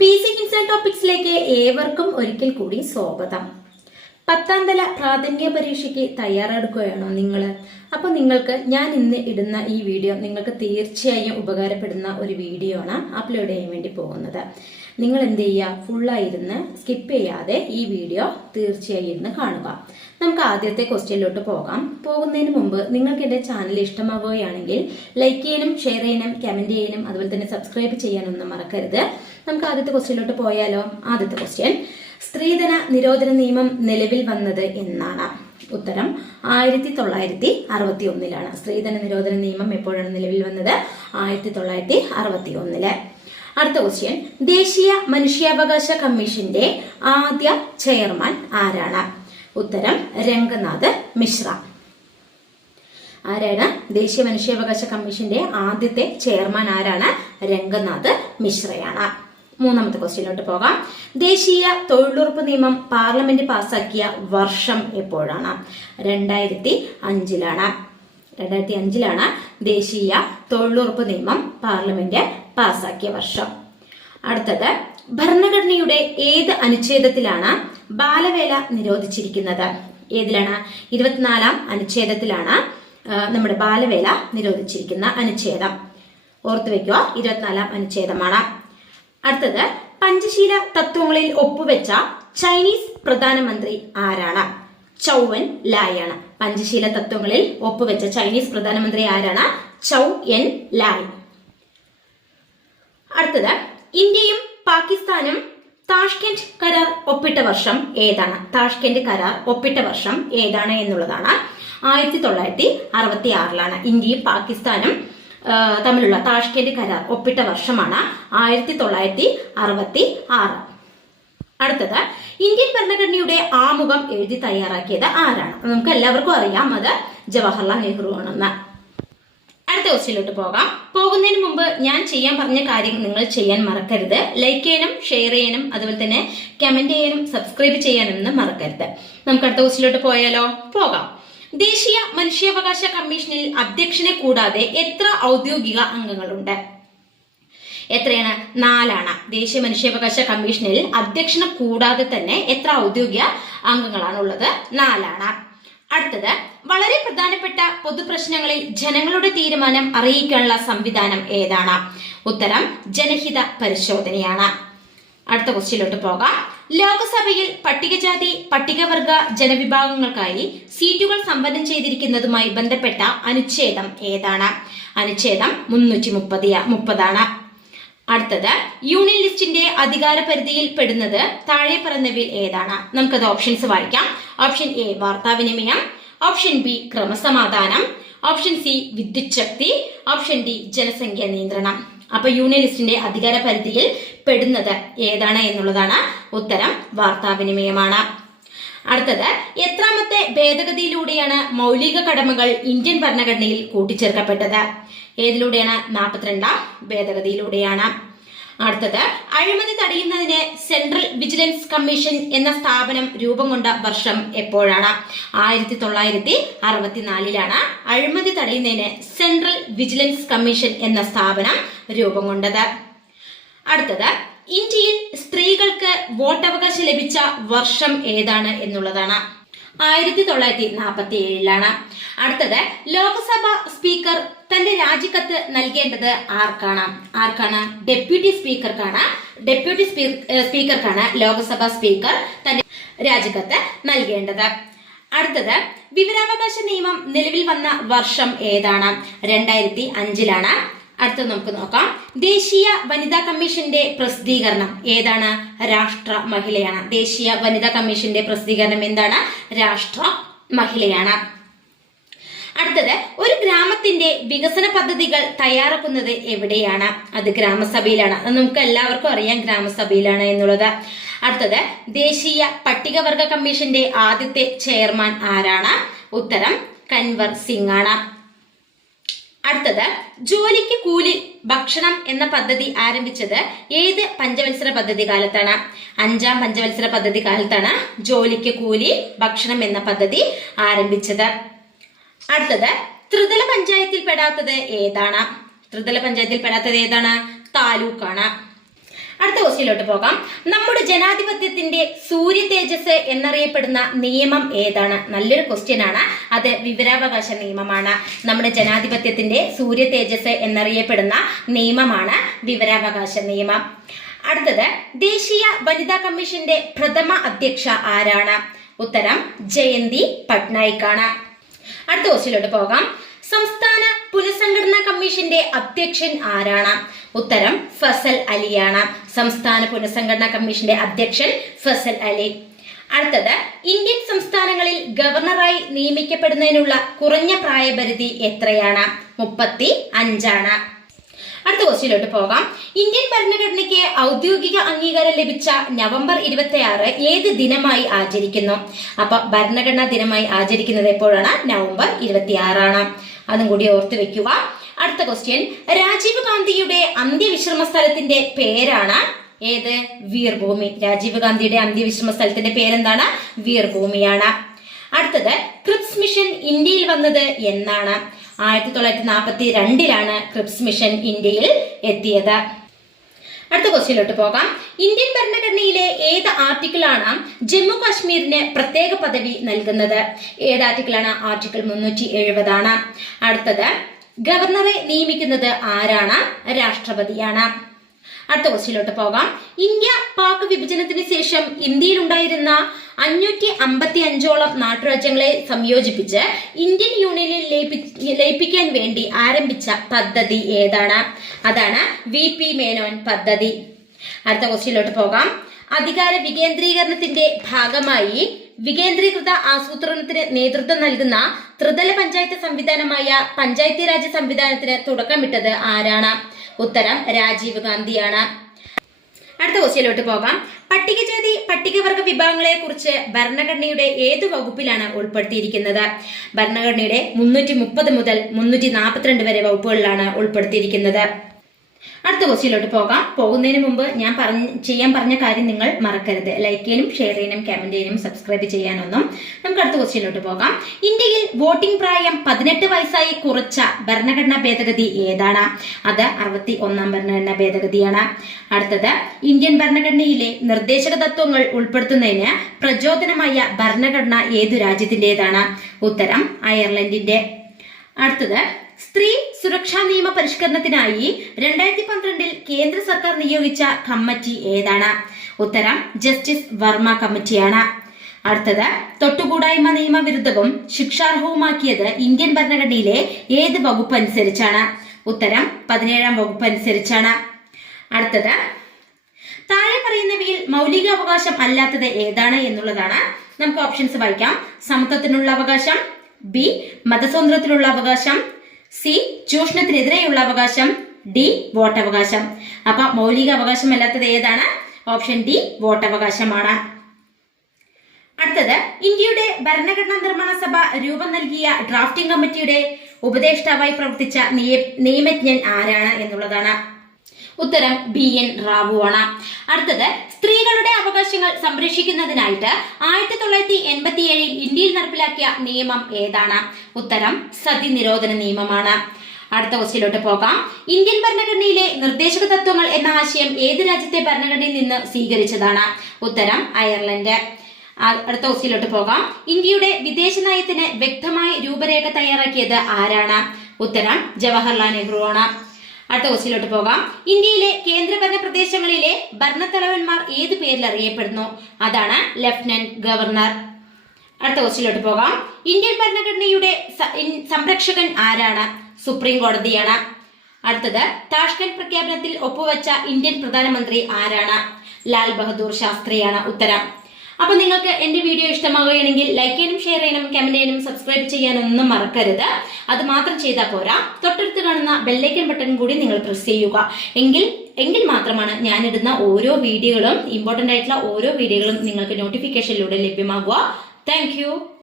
P C and ടോപ്പിക്സിലേക്ക് ഏവർക്കും ഒരിക്കൽ കൂടി സ്വാഗതം. പത്താം തല പ്രാഥമിക പരീക്ഷയ്ക്ക് തയ്യാറെടുക്കുകയാണോ നിങ്ങൾ അപ്പോൾ നിങ്ങൾക്ക് ഞാൻ ഇന്ന് ഇടുന്ന ഈ വീഡിയോ നിങ്ങൾക്ക് തീർച്ചയായും ഉപകാരപ്പെടുന്ന ഒരു വീഡിയോ ആണ് അപ്ലോഡ് ചെയ്യാൻ വേണ്ടി പോകുന്നത്. നിങ്ങൾ എന്ത് ചെയ്യുക? ഫുള്ളായിരുന്ന് സ്കിപ്പ് ചെയ്യാതെ ഈ വീഡിയോ തീർച്ചയായും ഇരുന്ന് കാണുക. നമുക്ക് ആദ്യത്തെ ക്വസ്റ്റ്യനിലോട്ട് പോകാം. പോകുന്നതിന് മുമ്പ് നിങ്ങൾക്ക് എന്റെ ചാനൽ ഇഷ്ടമാവുകയാണെങ്കിൽ ലൈക്ക് ചെയ്യാനും ഷെയർ ചെയ്യാനും കമന്റ് ചെയ്യാനും അതുപോലെ തന്നെ സബ്സ്ക്രൈബ് ചെയ്യാനൊന്നും മറക്കരുത്. നമുക്ക് ആദ്യത്തെ ക്വസ്റ്റ്യനിലോട്ട് പോയാലോ? ആദ്യത്തെ ക്വസ്റ്റ്യൻ സ്ത്രീധന നിരോധന നിയമം നിലവിൽ വന്നത് എന്നാണ്. ഉത്തരം ആയിരത്തി തൊള്ളായിരത്തി അറുപത്തി ഒന്നിലാണ് സ്ത്രീധന നിരോധന നിയമം എപ്പോഴാണ് നിലവിൽ വന്നത്? ആയിരത്തി തൊള്ളായിരത്തി അറുപത്തി ഒന്നിൽ അടുത്ത ക്വസ്റ്റ്യൻ ദേശീയ മനുഷ്യാവകാശ കമ്മീഷന്റെ ആദ്യ ചെയർമാൻ ആരാണ്? ഉത്തരം രംഗനാഥ് മിശ്ര. ആരാണ്? ദേശീയ മനുഷ്യാവകാശ കമ്മീഷന്റെ ആദ്യത്തെ ചെയർമാൻ ആരാണ്? രംഗനാഥ് മിശ്രയാണ്. മൂന്നാമത്തെ ക്വസ്റ്റ്യനിലോട്ട് പോകാം. ദേശീയ തൊഴിലുറപ്പ് നിയമം പാർലമെന്റ് പാസാക്കിയ വർഷം എപ്പോഴാണ്? രണ്ടായിരത്തി അഞ്ചിലാണ് രണ്ടായിരത്തി അഞ്ചിലാണ് ദേശീയ തൊഴിലുറപ്പ് നിയമം പാർലമെന്റ് പാസാക്കിയ വർഷം. അടുത്തത് ഭരണഘടനയുടെ ഏത് അനുച്ഛേദത്തിലാണ് ബാലവേല നിരോധിച്ചിരിക്കുന്നത്? ഏതിലാണ്? ഇരുപത്തിനാലാം അനുച്ഛേദത്തിലാണ് നമ്മുടെ ബാലവേല നിരോധിച്ചിരിക്കുന്ന അനുച്ഛേദം. ഓർത്തു വെക്കുക ഇരുപത്തിനാലാം അനുച്ഛേദമാണ്. അടുത്തത് പഞ്ചശീല തത്വങ്ങളിൽ ഒപ്പുവെച്ച ചൈനീസ് പ്രധാനമന്ത്രി ആരാണ്? ചൗവൻ ലായാണ് പഞ്ചശീല തത്വങ്ങളിൽ ഒപ്പുവെച്ച ചൈനീസ് പ്രധാനമന്ത്രി ആരാണ്? Chou En Lai. അടുത്തത് ഇന്ത്യയും പാകിസ്ഥാനും താഷ്കെന്റ് കരാർ ഒപ്പിട്ട വർഷം ഏതാണ്? താഷ്കെന്റ് കരാർ ഒപ്പിട്ട വർഷം ഏതാണ് എന്നുള്ളതാണ്. ആയിരത്തി തൊള്ളായിരത്തി അറുപത്തി ആറിലാണ് ഇന്ത്യയും പാകിസ്ഥാനും തമ്മിലുള്ള താഷ്കെന്റ് കരാർ ഒപ്പിട്ട വർഷമാണ് ആയിരത്തി തൊള്ളായിരത്തി അറുപത്തി ആറ് അടുത്തത് ഇന്ത്യൻ ഭരണഘടനയുടെ ആമുഖം എഴുതി തയ്യാറാക്കിയത് ആരാണ്? നമുക്ക് എല്ലാവർക്കും അറിയാം അത് ജവഹർലാൽ നെഹ്റു ആണെന്ന്. അടുത്ത ക്വസ്റ്റ്യനിലോട്ട് പോകാം. പോകുന്നതിന് മുമ്പ് ഞാൻ ചെയ്യാൻ പറഞ്ഞ കാര്യം നിങ്ങൾ ചെയ്യാൻ മറക്കരുത്. ലൈക്ക് ചെയ്യാനും ഷെയർ ചെയ്യാനും അതുപോലെ തന്നെ കമന്റ് ചെയ്യാനും സബ്സ്ക്രൈബ് ചെയ്യാനും മറക്കരുത്. നമുക്ക് അടുത്ത ക്വസ്റ്റ്യനിലോട്ട് പോയാലോ? പോകാം. ദേശീയ മനുഷ്യാവകാശ കമ്മീഷനിൽ അധ്യക്ഷനെ കൂടാതെ എത്ര ഔദ്യോഗിക അംഗങ്ങളുണ്ട്? എത്രയാണ്? നാലാണ്. ദേശീയ മനുഷ്യാവകാശ കമ്മീഷനിൽ അധ്യക്ഷനെ കൂടാതെ തന്നെ എത്ര ഔദ്യോഗിക അംഗങ്ങളാണ് ഉള്ളത് നാലാണ്. അടുത്തത് വളരെ പ്രധാനപ്പെട്ട പൊതുപ്രശ്നങ്ങളിൽ ജനങ്ങളുടെ തീരുമാനം അറിയിക്കാനുള്ള സംവിധാനം ഏതാണ്? ഉത്തരം ജനഹിത പരിശോധനയാണ്. അടുത്ത ക്വസ്റ്റ്യനിലോട്ട് പോകാം. ലോകസഭയിൽ പട്ടികജാതി പട്ടികവർഗ ജനവിഭാഗങ്ങൾക്കായി സീറ്റുകൾ സംവരണം ചെയ്തിരിക്കുന്നതുമായി ബന്ധപ്പെട്ട അനുച്ഛേദം ഏതാണ്? അനുച്ഛേദം മുന്നൂറ്റി മുപ്പത് മുപ്പതാണ്. അടുത്തത് യൂണിയൻ ലിസ്റ്റിന്റെ അധികാര പരിധിയിൽ പെടുന്നത് താഴെ പറയുന്നവയിൽ ഏതാണ്? നമുക്കത് ഓപ്ഷൻസ് വായിക്കാം. ഓപ്ഷൻ എ വാർത്താവിനിമയം. ഓപ്ഷൻ ബി ക്രമസമാധാനം. ഓപ്ഷൻ സി വിദ്യുച്ഛക്തി. ഓപ്ഷൻ ഡി ജനസംഖ്യാ നിയന്ത്രണം. അപ്പൊ യൂണിയൻ ലിസ്റ്റിന്റെ അധികാര പരിധിയിൽ പെടുന്നത് ഏതാണ് എന്നുള്ളതാണ് ഉത്തരം. വാർത്താവിനിമയമാണ്. അടുത്തത് എത്രാമത്തെ ഭേദഗതിയിലൂടെയാണ് മൗലിക കടമകൾ ഇന്ത്യൻ ഭരണഘടനയിൽ കൂട്ടിച്ചേർക്കപ്പെട്ടത്? ഏതിലൂടെയാണ്? നാൽപ്പത്തിരണ്ടാം ഭേദഗതിയിലൂടെയാണ്. അടുത്തത് അഴിമതി തടയുന്നതിന് സെൻട്രൽ വിജിലൻസ് കമ്മീഷൻ എന്ന സ്ഥാപനം രൂപം കൊണ്ട വർഷം എപ്പോഴാണ്? ആയിരത്തി തൊള്ളായിരത്തി അറുപത്തിനാലിലാണ് അഴിമതി തടയുന്നതിന് സെൻട്രൽ വിജിലൻസ് കമ്മീഷൻ എന്ന സ്ഥാപനം രൂപം കൊണ്ടത്. അടുത്തത് ഇന്ത്യയിൽ സ്ത്രീകൾക്ക് വോട്ടവകാശം ലഭിച്ച വർഷം ഏതാണ് എന്നുള്ളതാണ്. ആയിരത്തി തൊള്ളായിരത്തി നാൽപ്പത്തി ഏഴിലാണ് അടുത്തത് ലോക്സഭ സ്പീക്കർ തന്റെ രാജിക്കത്ത് നൽകേണ്ടത് ആർക്കാണ്? ആർക്കാണ്? ഡെപ്യൂട്ടി സ്പീക്കർക്കാണ്. ഡെപ്യൂട്ടി സ്പീ- സ്പീക്കർക്കാണ് ലോക്സഭ സ്പീക്കർ തന്റെ രാജിക്കത്ത് നൽകേണ്ടത്. അടുത്തത് വിവരാവകാശ നിയമം നിലവിൽ വന്ന വർഷം ഏതാണ്? രണ്ടായിരത്തി അഞ്ചിലാണ്. അടുത്തത് നമുക്ക് നോക്കാം. ദേശീയ വനിതാ കമ്മീഷന്റെ പ്രസിദ്ധീകരണം ഏതാണ്? രാഷ്ട്ര മഹിളയാണ്. ദേശീയ വനിതാ കമ്മീഷന്റെ പ്രസിദ്ധീകരണം എന്താണ്? രാഷ്ട്ര മഹിളയാണ്. അടുത്തത് ഒരു ഗ്രാമത്തിന്റെ വികസന പദ്ധതികൾ തയ്യാറാക്കുന്നത് എവിടെയാണ്? അത് ഗ്രാമസഭയിലാണ്. അത് നമുക്ക് എല്ലാവർക്കും അറിയാം ഗ്രാമസഭയിലാണ് എന്നുള്ളത്. അടുത്തത് ദേശീയ പട്ടികവർഗ കമ്മീഷന്റെ ആദ്യത്തെ ചെയർമാൻ ആരാണ്? ഉത്തരം കൻവർ സിംഗ് ആണ്. അടുത്തത് ജോലിക്ക് കൂലി ഭക്ഷണം എന്ന പദ്ധതി ആരംഭിച്ചത് ഏത് പഞ്ചവത്സര പദ്ധതി കാലത്താണ്? അഞ്ചാം പഞ്ചവത്സര പദ്ധതി കാലത്താണ് ജോലിക്ക് കൂലി ഭക്ഷണം എന്ന പദ്ധതി ആരംഭിച്ചത്. അടുത്തത് ത്രിതല പഞ്ചായത്തിൽ പെടാത്തത് ഏതാണ്? ത്രിതല പഞ്ചായത്തിൽ പെടാത്തത് ഏതാണ്? താലൂക്കാണ്. അടുത്ത ക്വസ്റ്റ്യനിലോട്ട് പോകാം. നമ്മുടെ ജനാധിപത്യത്തിന്റെ സൂര്യ തേജസ് എന്നറിയപ്പെടുന്ന നിയമം ഏതാണ്? നല്ലൊരു ക്വസ്റ്റ്യൻ ആണ്. അത് വിവരാവകാശ നിയമമാണ്. നമ്മുടെ ജനാധിപത്യത്തിന്റെ സൂര്യ തേജസ് എന്നറിയപ്പെടുന്ന നിയമമാണ് വിവരാവകാശ നിയമം. അടുത്തത് ദേശീയ വനിതാ കമ്മീഷന്റെ പ്രഥമ അധ്യക്ഷ ആരാണ്? ഉത്തരം ജയന്തി പട്നായിക് ആണ് അടുത്ത ക്വസ്റ്റ്യനിലോട്ട് പോകാം. സംസ്ഥാന പുനഃസംഘടനാ കമ്മീഷന്റെ അധ്യക്ഷൻ ആരാണ്? ഉത്തരം ഫസൽ അലിയാണ്. സംസ്ഥാന പുനഃസംഘടനാ കമ്മീഷന്റെ അധ്യക്ഷൻ ഫസൽ അലി. അടുത്തത് ഇന്ത്യൻ സംസ്ഥാനങ്ങളിൽ ഗവർണറായി നിയമിക്കപ്പെടുന്നതിനുള്ള കുറഞ്ഞ പ്രായപരിധി എത്രയാണ്? മുപ്പത്തി അഞ്ചാണ് അടുത്ത ക്വസ്റ്റ്യനിലോട്ട് പോകാം. ഇന്ത്യൻ ഭരണഘടനയ്ക്ക് ഔദ്യോഗിക അംഗീകാരം ലഭിച്ച നവംബർ ഇരുപത്തി ആറ് ഏത് ദിനമായി ആചരിക്കുന്നു? അപ്പൊ ഭരണഘടനാ ദിനമായി ആചരിക്കുന്നത് എപ്പോഴാണ്? നവംബർ ഇരുപത്തി ആറാണ് അതും കൂടി ഓർത്തു വെക്കുക. അടുത്ത ക്വസ്റ്റ്യൻ രാജീവ് ഗാന്ധിയുടെ അന്ത്യവിശ്രമ സ്ഥലത്തിന്റെ പേരാണ് ഏത്? വീർഭൂമി. രാജീവ് ഗാന്ധിയുടെ അന്ത്യവിശ്രമ സ്ഥലത്തിന്റെ പേരെന്താണ്? വീർഭൂമിയാണ്. അടുത്തത് ക്രിപ്സ് മിഷൻ ഇന്ത്യയിൽ വന്നത് എന്നാണ്. ആയിരത്തി തൊള്ളായിരത്തി നാൽപ്പത്തി രണ്ടിലാണ് ക്രിപ്സ് മിഷൻ ഇന്ത്യയിൽ എത്തിയത്. അടുത്ത ക്വസ്റ്റ്യനിലോട്ട് പോകാം. ഇന്ത്യൻ ഭരണഘടനയിലെ ഏത് ആർട്ടിക്കിളാണ് ജമ്മു കാശ്മീരിന് പ്രത്യേക പദവി നൽകുന്നത്? ഏത് ആർട്ടിക്കിളാണ്? ആർട്ടിക്കിൾ മുന്നൂറ്റി എഴുപതാണ് അടുത്തത് ഗവർണറെ നിയമിക്കുന്നത് ആരാണ്? രാഷ്ട്രപതിയാണ്. അടുത്ത ക്വസ്റ്റ്യനിലോട്ട് പോകാം. ഇന്ത്യ പാക് വിഭജനത്തിന് ശേഷം ഇന്ത്യയിൽ ഉണ്ടായിരുന്ന അഞ്ഞൂറ്റി അമ്പത്തി അഞ്ചോളം നാട്ടുരാജ്യങ്ങളെ സംയോജിപ്പിച്ച് ഇന്ത്യൻ യൂണിയനിൽ ലയിപ്പി- ലയിപ്പിക്കാൻ വേണ്ടി ആരംഭിച്ച പദ്ധതി ഏതാണ്? അതാണ് വി പി മേനോൻ പദ്ധതി. അടുത്ത ക്വസ്റ്റ്യനിലോട്ട് പോകാം. അധികാര വികേന്ദ്രീകരണത്തിന്റെ ഭാഗമായി വികേന്ദ്രീകൃത ആസൂത്രണത്തിന് നേതൃത്വം നൽകുന്ന ത്രിതല പഞ്ചായത്ത് സംവിധാനമായ പഞ്ചായത്തി രാജ് സംവിധാനത്തിന് തുടക്കമിട്ടത് ആരാണ്? ഉത്തരം രാജീവ് ഗാന്ധിയാണ്. അടുത്ത ക്വസ്റ്റ്യനിലോട്ട് പോകാം. പട്ടികജാതി പട്ടികവർഗ വിഭാഗങ്ങളെ കുറിച്ച് ഭരണഘടനയുടെ ഏത് വകുപ്പിലാണ് ഉൾപ്പെടുത്തിയിരിക്കുന്നത്? ഭരണഘടനയുടെ മുന്നൂറ്റി മുപ്പത് മുതൽ മുന്നൂറ്റി നാൽപ്പത്തിരണ്ട് വരെ വകുപ്പുകളിലാണ് ഉൾപ്പെടുത്തിയിരിക്കുന്നത്. അടുത്ത ക്വസ്റ്റ്യനിലോട്ട് പോകാം. പോകുന്നതിന് മുമ്പ് ഞാൻ പറഞ്ഞ ചെയ്യാൻ പറഞ്ഞ കാര്യം നിങ്ങൾ മറക്കരുത്. ലൈക്ക് ചെയ്യാനും ഷെയർ ചെയ്യാനും കമന്റ് ചെയ്യാനും സബ്സ്ക്രൈബ് ചെയ്യാനൊന്നും നമുക്ക് അടുത്ത ക്വസ്റ്റ്യനിലോട്ട് പോകാം. ഇന്ത്യയിൽ വോട്ടിംഗ് പ്രായം പതിനെട്ട് വയസ്സായി കുറച്ച ഭരണഘടനാ ഭേദഗതി ഏതാണ്? അത് അറുപത്തി ഒന്നാം ഭരണഘടനാ ഭേദഗതിയാണ്. അടുത്തത് ഇന്ത്യൻ ഭരണഘടനയിലെ നിർദ്ദേശക തത്വങ്ങൾ ഉൾപ്പെടുത്തുന്നതിന് പ്രചോദനമായ ഭരണഘടന ഏതു രാജ്യത്തിന്റേതാണ് ഉത്തരം അയർലൻഡിന്റെ അടുത്തത് സ്ത്രീ സുരക്ഷാ നിയമ പരിഷ്കരണത്തിനായി രണ്ടായിരത്തി പന്ത്രണ്ടിൽ കേന്ദ്ര സർക്കാർ നിയോഗിച്ച കമ്മിറ്റി ഏതാണ്? ഉത്തരം ജസ്റ്റിസ് വർമ്മ കമ്മിറ്റിയാണ്. അടുത്തത് തൊട്ടുകൂടായ്മ നിയമവിരുദ്ധവും ശിക്ഷാർഹവുമാക്കിയത് ഇന്ത്യൻ ഭരണഘടനയിലെ ഏത് വകുപ്പ് അനുസരിച്ചാണ്? ഉത്തരം പതിനേഴാം വകുപ്പ് അനുസരിച്ചാണ്. അടുത്തത് താഴെ പറയുന്നവയിൽ മൗലിക അവകാശം അല്ലാത്തത് ഏതാണ് എന്നുള്ളതാണ്. നമുക്ക് ഓപ്ഷൻസ് വായിക്കാം. സമത്വത്തിനുള്ള അവകാശം ബി മതസ്വാതന്ത്ര്യത്തിനുള്ള അവകാശം സി ചൂഷണത്തിനെതിരെയുള്ള അവകാശം ഡി വോട്ടവകാശം. അപ്പൊ മൗലിക അവകാശം അല്ലാത്തത് ഏതാണ്? ഓപ്ഷൻ ഡി വോട്ടവകാശമാണ്. അടുത്തത് ഇന്ത്യയുടെ ഭരണഘടനാ നിർമ്മാണ സഭ രൂപം നൽകിയ ഡ്രാഫ്റ്റിംഗ് കമ്മിറ്റിയുടെ ഉപദേഷ്ടാവായി പ്രവർത്തിച്ച നിയമജ്ഞൻ ആരാണ് എന്നുള്ളതാണ്. ഉത്തരം ബി എൻ റാവു ആണ് അടുത്തത് സ്ത്രീകളുടെ അവകാശങ്ങൾ സംരക്ഷിക്കുന്നതിനായിട്ട് ആയിരത്തി തൊള്ളായിരത്തി എൺപത്തി ഏഴിൽ ഇന്ത്യയിൽ നടപ്പിലാക്കിയ നിയമം ഏതാണ്? ഉത്തരം സതി നിരോധന നിയമമാണ്. അടുത്ത ക്വസ്റ്റ്യനിലോട്ട് പോകാം. ഇന്ത്യൻ ഭരണഘടനയിലെ നിർദ്ദേശക തത്വങ്ങൾ എന്ന ആശയം ഏത് രാജ്യത്തെ ഭരണഘടനയിൽ നിന്ന് സ്വീകരിച്ചതാണ്? ഉത്തരം അയർലൻഡ്. അടുത്ത ക്വസ്റ്റ്യനിലോട്ട് പോകാം. ഇന്ത്യയുടെ വിദേശ നയത്തിന് വ്യക്തമായ രൂപരേഖ തയ്യാറാക്കിയത് ആരാണ്? ഉത്തരം ജവഹർലാൽ നെഹ്റു ആണ് അടുത്ത ക്വസ്റ്റിലോട്ട് പോകാം. ഇന്ത്യയിലെ കേന്ദ്രഭരണ പ്രദേശങ്ങളിലെ ഭരണത്തലവന്മാർ ഏത് പേരിൽ അറിയപ്പെടുന്നു? അതാണ് ലഫ്റ്റനന്റ് ഗവർണർ. അടുത്ത ക്വസ്റ്റിലോട്ട് പോകാം. ഇന്ത്യൻ ഭരണഘടനയുടെ സംരക്ഷകൻ ആരാണ്? സുപ്രീം കോടതിയാണ്. അടുത്തത് താഷ്കന്റ് പ്രഖ്യാപനത്തിൽ ഒപ്പുവെച്ച ഇന്ത്യൻ പ്രധാനമന്ത്രി ആരാണ്? ലാൽ ബഹദൂർ ശാസ്ത്രിയാണ് ഉത്തരം. അപ്പൊ നിങ്ങൾക്ക് എന്റെ വീഡിയോ ഇഷ്ടമാവുകയാണെങ്കിൽ ലൈക്ക് ചെയ്യാനും ഷെയർ ചെയ്യാനും കമന്റ് ചെയ്യാനും സബ്സ്ക്രൈബ് ചെയ്യാനൊന്നും മറക്കരുത്. അത് മാത്രം ചെയ്താൽ പോരാ. തൊട്ടടുത്ത് കാണുന്ന ബെല്ലൈക്കൻ ബട്ടൺ കൂടി നിങ്ങൾ പ്രസ് ചെയ്യുക. എങ്കിൽ എങ്കിൽ മാത്രമാണ് ഞാനിടുന്ന ഓരോ വീഡിയോകളും ഇമ്പോർട്ടന്റ് ആയിട്ടുള്ള ഓരോ വീഡിയോകളും നിങ്ങൾക്ക് നോട്ടിഫിക്കേഷനിലൂടെ ലഭ്യമാകുക. താങ്ക്